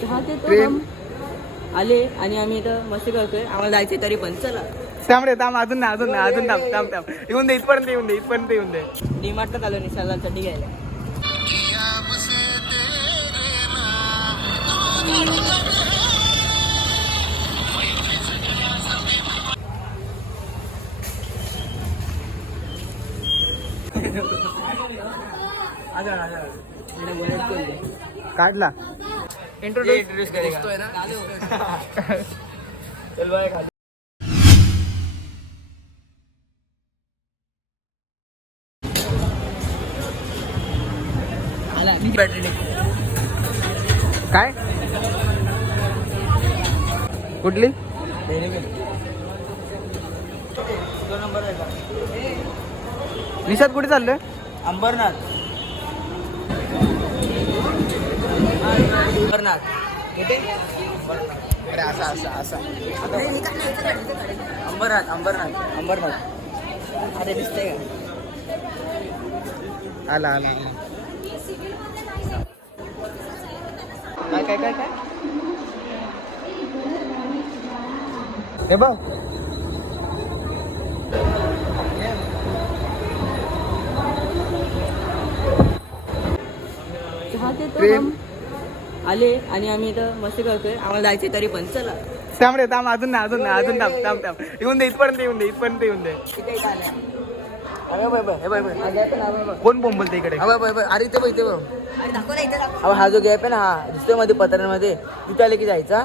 चहा देतो हम आले आणि आम्ही इथं मस्ती करतोय. आम्हाला जायचंय तरी पण चला. त्यामुळे थांब अजून ना अजून ना अजून थांब थांब थांब येऊन दे इथपर्यंत येऊन दे इथपर्यंत येऊन दे. डीमार्टला चालू निशाला चड्डी घ्यायला. काढला इंट्रोड्यूस करेगा. चल बाय. बॅटरी काय कुठली 2 नंबर आहे का? निशात कुठे चाललोय? अंबरनाथ कुठे? अरे असा असा असा अंबरनाथ अंबरनाथ अंबरनाथ. अरे दिसतंय का? आला आला. काय काय काय काय हे बघ चहा देतो प्रेम. हम आले आणि आम्ही इथं मस्ती करतोय. आम्हाला जायचंय तरी पण चला. त्यामुळे थांब अजून ना अजून ना अजून थांब थांब थांब येऊन दे इथपर्यंत येऊन दे इथपर्यंत येऊन दे. कोण बोंबलते इकडे? अरे इथे बघ इथे बघ. अहो हा जो गॅप आहे ना हा दिसतोय मध्ये पत्र्यांमध्ये तिथे आले की जायचा.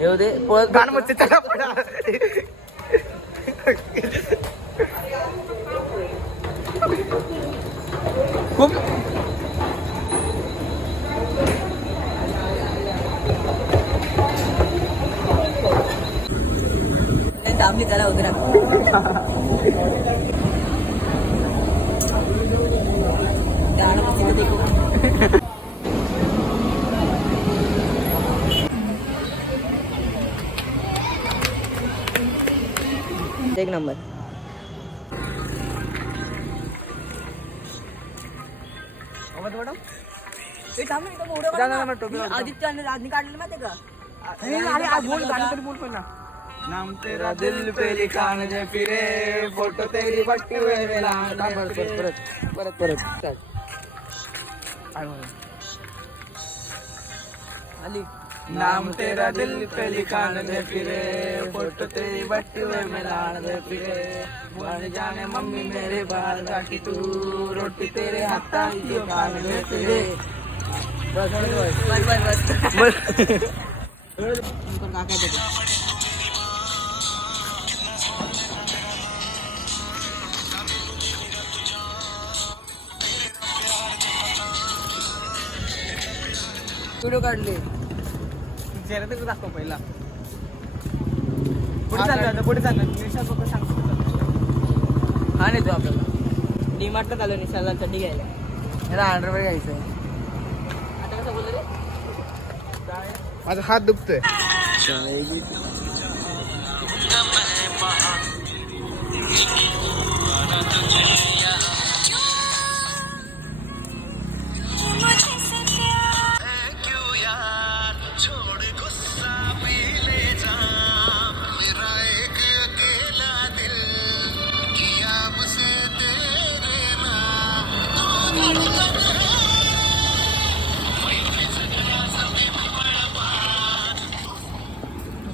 येऊ दे पळत गाणं म्हणते चला पळा. खूप सामने करा उतरा. एक नंबर. आदित्य आणि राजनी काढलेलं माहिती का? बोल गाणं तरी बोल पहिला. नाम तेरा दिल पे लिखा मुझे फिरे फोटो तेरी बट्टी हुए मेरा. परत परत आली. नाम तेरा दिल पे लिखा मुझे फिरे फोटो तेरी बट्टी हुए मेरा फिरे. बन जाने मम्मी मेरे बाल काटी तू रोटी तेरे हाथा की खाने में फिरे. बस बस बस बस. व्हिडिओ काढले. चेहरा तर दाखव पहिला. पुढे चाललं पुढे चाललं निशा फक्त सांगतो. हा नाही तो आपल्याला डीमार्टला चालू निशाला चड्डी घ्यायला. याला अंडरवेअर घ्यायचंय. आता कसं बोलतो रे? माझा हात दुखतोय.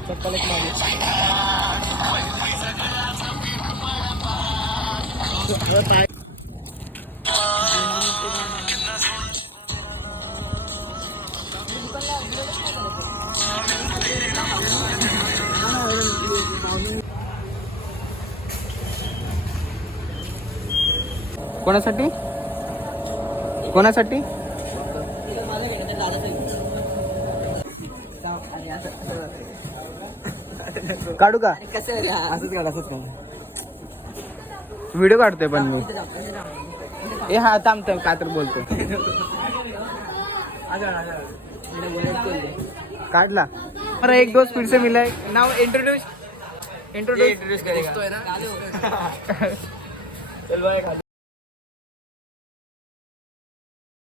चप्पल एक मागे. कोणासाठी कोणासाठी काढू का? असंच काढ असंच काढ. व्हिडिओ काढतोय पण मी. ए हा थांब थांब का तर बोलतो. काढला. अरे एक दोस्त फिर से मिला है. नाउ इंट्रोड्यूस इंट्रोड्यूस करेगा.